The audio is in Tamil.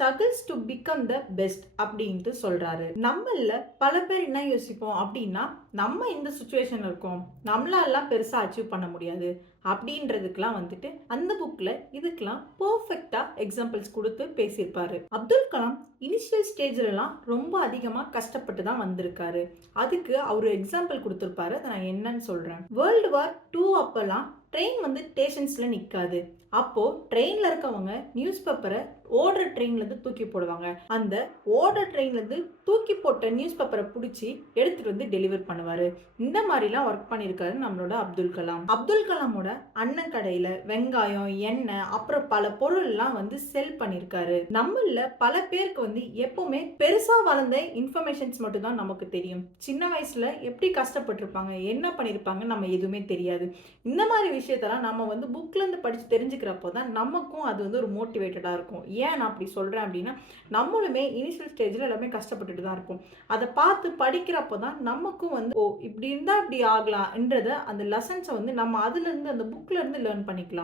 Struggles to become the best அப்படின்ட்டு சொல்றாரு. நம்மள பல பேர் என்ன யோசிப்போம் அப்படின்னா, நம்ம இந்த சுச்சுவேஷன்ல இருக்கோம். நம்மளாலாம் பெருசா அச்சீவ் பண்ண முடியாது. அப்படின்றதுக்கெல்லாம் வந்துட்டு அந்த புக்ல இதுக்கெல்லாம் பெர்ஃபெக்ட்டா எக்ஸாம்பிள்ஸ் குடுத்து பேசியிருப்பாரு. அப்துல் கலாம் இனிஷியல் ஸ்டேஜ்லலாம் ரொம்ப அதிகமா கஷ்டப்பட்டு தான் வந்திருக்காரு. அதுக்கு அவரு எக்ஸாம்பிள் குடுத்திருப்பாரு. அத நான் என்னன்னு சொல்றேன். வேர்ல்டு வார் 2 அப்பலாம் ட்ரெயின் வந்து ஸ்டேஷன்ஸ்ல நிக்காது. அப்போ ட்ரெயின்ல இருக்கவங்க நியூஸ் பேப்பரை ஓடுற ட்ரெயின்ல இருந்து தூக்கி போடுவாங்க. அந்த ஓடுற ட்ரெயின்ல இருந்து தூக்கி போட்ட நியூஸ் பேப்பரை பிடிச்சி எடுத்துட்டு வந்து டெலிவர் பண்ணுவாரு. இந்த மாதிரிலாம் ஒர்க் பண்ணியிருக்காரு நம்மளோட அப்துல் கலாம். அப்துல் கலாமோட அண்ணன் கடையில வெங்காயம், எண்ணெய், அப்புறம் பல பொருள் எல்லாம் வந்து செல் பண்ணியிருக்காரு. நம்மள பல பேருக்கு வந்து எப்பவுமே பெருசா வளர்ந்த இன்ஃபர்மேஷன்ஸ் மட்டும் தான் நமக்கு தெரியும். சின்ன வயசுல எப்படி கஷ்டப்பட்டிருப்பாங்க, என்ன பண்ணிருப்பாங்க நம்ம எதுவுமே தெரியாது. இந்த மாதிரி விஷயத்தெல்லாம் நம்ம வந்து புக்ல இருந்து படிச்சு தெரிஞ்சுக்கிறப்போ தான் நமக்கும் அது வந்து ஒரு மோட்டிவேட்டடா இருக்கும். ஏன் நான் அப்படி சொல்றேன் அப்படின்னா, நம்மளுமே இனிஷியல் ஸ்டேஜ்ல எல்லாமே கஷ்டப்பட்டுட்டு தான் இருப்போம். அதை பார்த்து படிக்கிறப்போ தான் நமக்கும் வந்து ஓ இப்படி இருந்தா இப்படி ஆகலாம்ன்றத அந்த லெசன்ஸை வந்து நம்ம அதுல இருந்து அந்த புக்ல இருந்து லேர்ன் பண்ணிக்கலாம்.